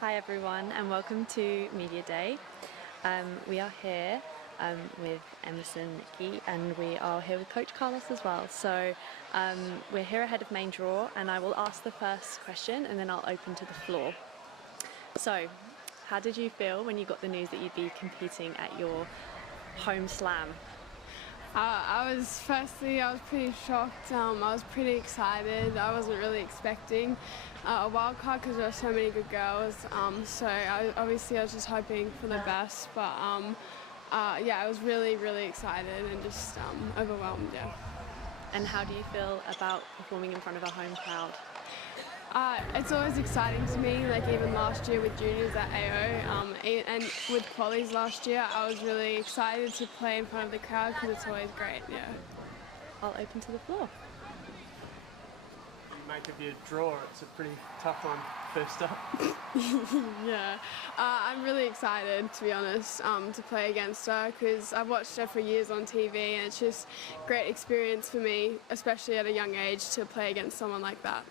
Hi everyone and welcome to Media Day. We are here with Emerson, Nikki, and we are here with Coach Carlos as well. So we're here ahead of main draw and I will ask the first question and then I'll open to the floor. So, how did you feel when you got the news that you'd be competing at your home slam? I was pretty shocked. I was pretty excited. I wasn't really expecting a wild card because there were so many good girls. So I was just hoping for the best. But yeah, I was really excited and just overwhelmed. Yeah. And how do you feel about performing in front of a home crowd? It's always exciting to me, like even last year with juniors at AO and with qualies last year, I was really excited to play in front of the crowd because it's always great, yeah. I'll open to the floor. You make of your draw, it's a pretty tough one first up. Yeah, I'm really excited to be honest to play against her because I've watched her for years on TV and it's just a great experience for me, especially at a young age, to play against someone like that.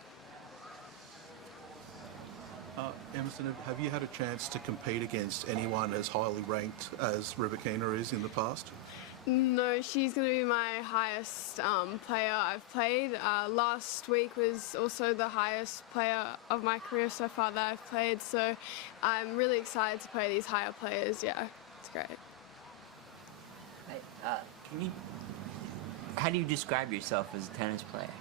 Emerson, have you had a chance to compete against anyone as highly ranked as Rybakina is in the past? No, she's going to be my highest player I've played. Last week was also the highest player of my career so far that I've played, so I'm really excited to play these higher players. Yeah, it's great. How do you describe yourself as a tennis player?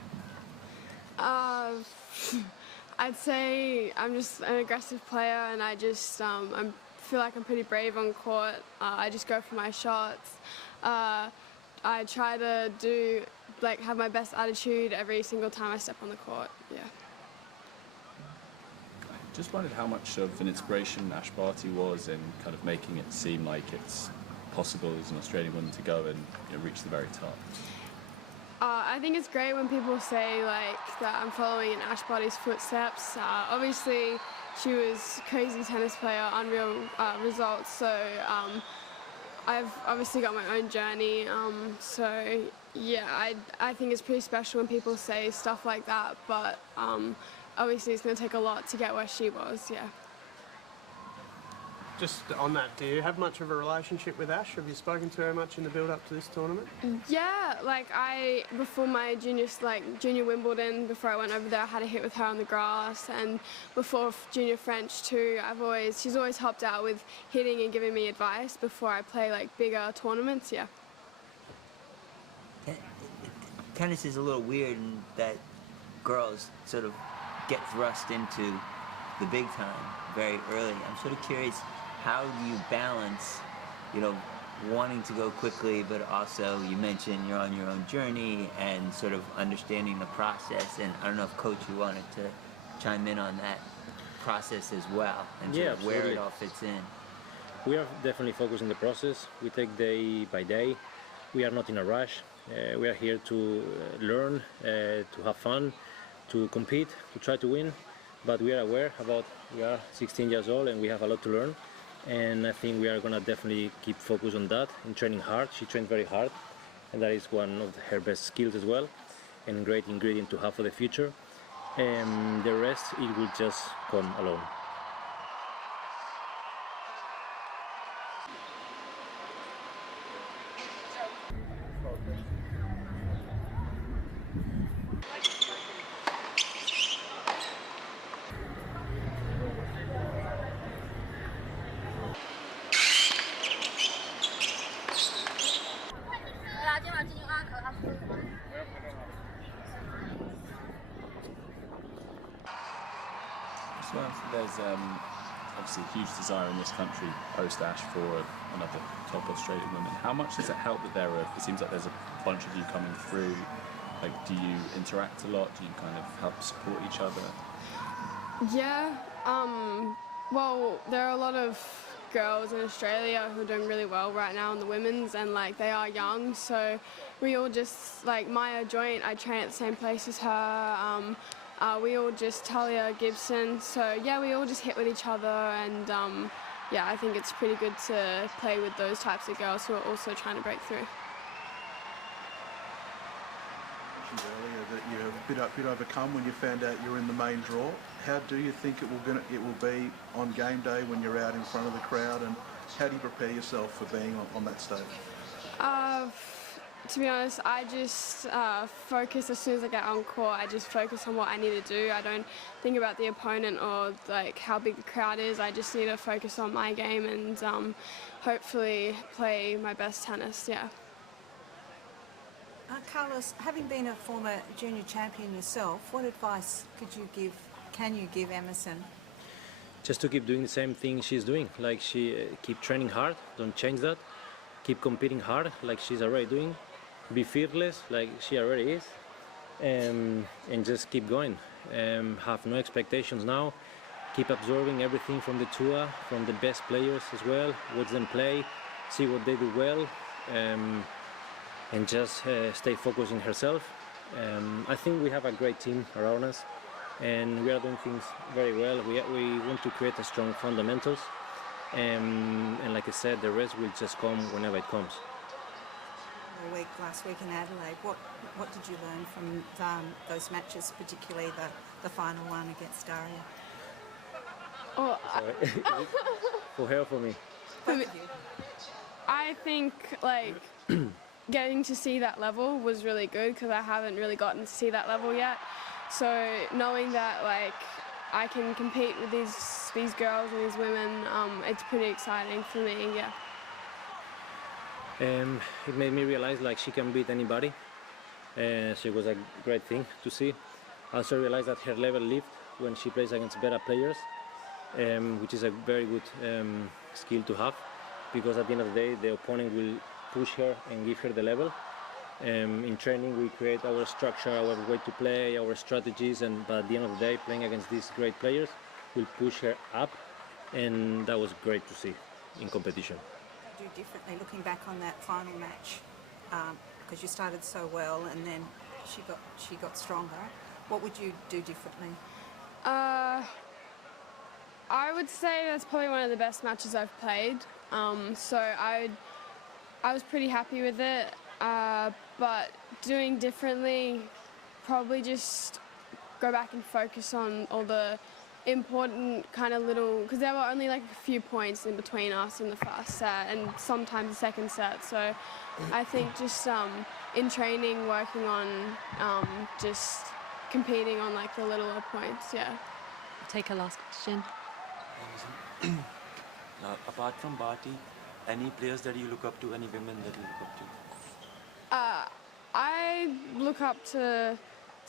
I'd say I'm just an aggressive player and I feel like I'm pretty brave on court. I just go for my shots. I try to have my best attitude every single time I step on the court, yeah. Just wondered how much of an inspiration Ash Barty was in kind of making it seem like it's possible as an Australian woman to go and reach the very top. I think it's great when people say that I'm following in Ash Barty's footsteps. Obviously, she was a crazy tennis player, unreal results. So I've obviously got my own journey. So yeah, I think it's pretty special when people say stuff like that. But obviously, it's going to take a lot to get where she was. Yeah. Just on that, do you have much of a relationship with Ash? Have you spoken to her much in the build-up to this tournament? Yeah, before my junior Wimbledon, before I went over there, I had a hit with her on the grass, and before junior French too, she's always helped out with hitting and giving me advice before I play bigger tournaments. Yeah. Tennis is a little weird in that girls sort of get thrust into the big time very early. I'm sort of curious, how do you balance, wanting to go quickly, but also you mentioned you're on your own journey and sort of understanding the process, and I don't know if Coach, you wanted to chime in on that process as well, and sort of where it all fits in. We are definitely focused on the process. We take day by day. We are not in a rush. We are here to learn, to have fun, to compete, to try to win, but we are aware we are 16 years old and we have a lot to learn. And I think we are going to definitely keep focused on that and training hard. She trained very hard, and that is one of her best skills as well, and a great ingredient to have for the future. And the rest, it will just come alone. There's obviously a huge desire in this country post-Ash for another top Australian woman. How much does it help that it seems like there's a bunch of you coming through? Do you interact a lot? Do you kind of help support each other? Yeah, well, there are a lot of girls in Australia who are doing really well right now in the women's, and they are young, so we all just, Maya Joint, I train at the same place as her. We all just, Talia Gibson, so yeah, we all just hit with each other, and yeah, I think it's pretty good to play with those types of girls who are also trying to break through. You mentioned earlier that you bit overcome when you found out you were in the main draw. How do you think it will be on game day when you're out in front of the crowd, and how do you prepare yourself for being on that stage? To be honest, I just focus as soon as I get on court. I just focus on what I need to do. I don't think about the opponent or like how big the crowd is. I just need to focus on my game and hopefully play my best tennis. Yeah. Carlos, having been a former junior champion yourself, what advice can you give Emerson? Just to keep doing the same thing she's doing, like keep training hard, don't change that, keep competing hard like she's already doing, be fearless like she already is, and just keep going. Have no expectations now, keep absorbing everything from the tour, from the best players as well, watch them play, see what they do well, and just stay focused on herself. I think we have a great team around us, and we are doing things very well. We want to create a strong fundamentals, and like I said, the rest will just come whenever it comes. Last week in Adelaide, what did you learn from those matches, particularly the final one against Daria? Oh, For her or for me? I think like getting to see that level was really good because I haven't really gotten to see that level yet. So knowing that like I can compete with these girls and these women, it's pretty exciting for me. Yeah. It made me realize like she can beat anybody. So it was a great thing to see. I also realized that her level lifts when she plays against better players, which is a very good skill to have, because at the end of the day the opponent will push her and give her the level. In training we create our structure, our way to play, our strategies, but at the end of the day playing against these great players will push her up, and that was great to see in competition. Do differently looking back on that final match, because you started so well and then she got stronger. What would you do differently? I would say that's probably one of the best matches I've played. So I was pretty happy with it, but doing differently, probably just go back and focus on all the important kind of little, because there were only like a few points in between us in the first set and sometimes the second set. So I think just in training, working on just competing on like the littler points. Yeah. Take a last question. Apart from Barty, any players that you look up to, any women that you look up to? I look up to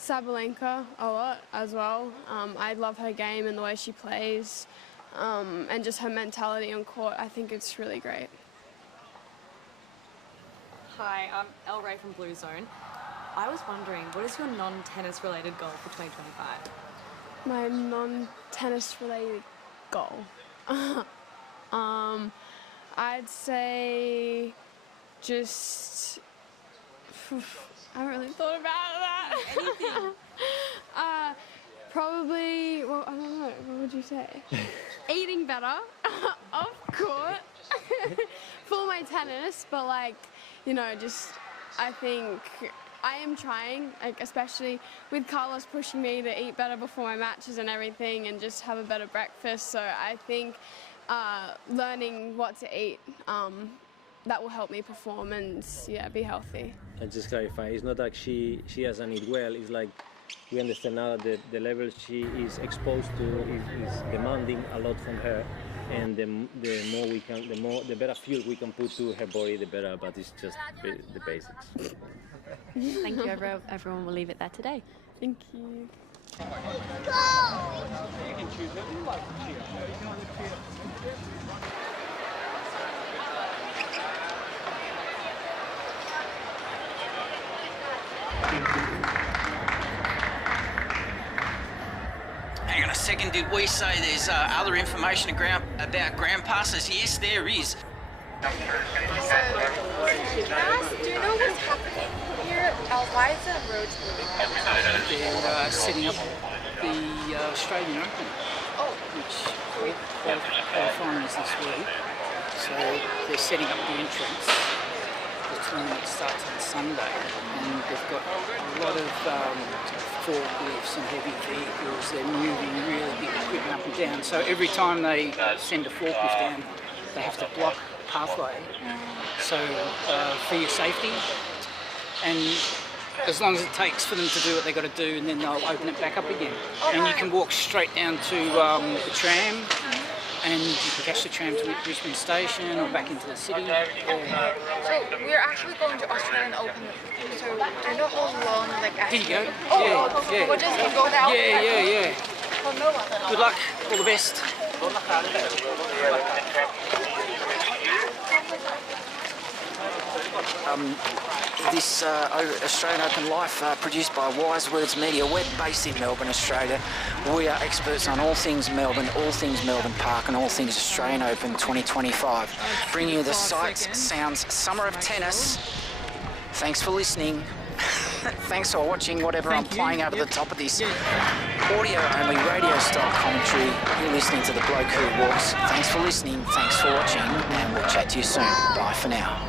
Sabalenka a lot as well. I love her game and the way she plays, and just her mentality on court. I think it's really great. Hi, I'm El Ray from Blue Zone. I was wondering, what is your non-tennis related goal for 2025? My non-tennis related goal? I'd say just... I haven't really thought about that. Anything. Probably, well, I don't know, what would you say? Eating better, off court, for my tennis, but like, you know, just, I think I am trying, like, especially with Carlos pushing me to eat better before my matches and everything and just have a better breakfast. So I think learning what to eat, that will help me perform and, yeah, be healthy. And just clarify, it's not like she doesn't eat well, it's like we understand now that the level she is exposed to is demanding a lot from her, and the more we can, the better fuel we can put to her body, the better, but it's just the basics. Thank you, everyone. We'll leave it there today. Thank you. Hang on a second, did we say there's other information about ground passes? Yes, there is. Do you know what's happening here? Why is the road moving? They're setting up the Australian Open, which qualifying is this week. So they're setting up the entrance. The tournament starts on Sunday, and they've got a lot of forklifts and heavy vehicles. They're moving really big equipment up and down. So every time they send a forklift down, they have to block pathway. So for your safety, and as long as it takes for them to do what they got to do, and then they'll open it back up again. And you can walk straight down to the tram, and you can catch the tram to Richmond Station or back into the city. Yeah. So we're actually going to Australian Open. So do you know how long like Here you go. Oh, yeah. What does it go down? Yeah. Oh, Good luck. All the best. This Australian Open Life produced by Wise Words Media. We're based in Melbourne, Australia. We are experts on all things Melbourne Park and all things Australian Open 2025. Bringing you the sights, sounds, summer of tennis. Thanks for listening. Thanks for watching whatever I'm playing over the top of this audio-only radio-style commentary. You're listening to The Bloke Who Walks. Thanks for listening, thanks for watching, and we'll chat to you soon. Bye for now.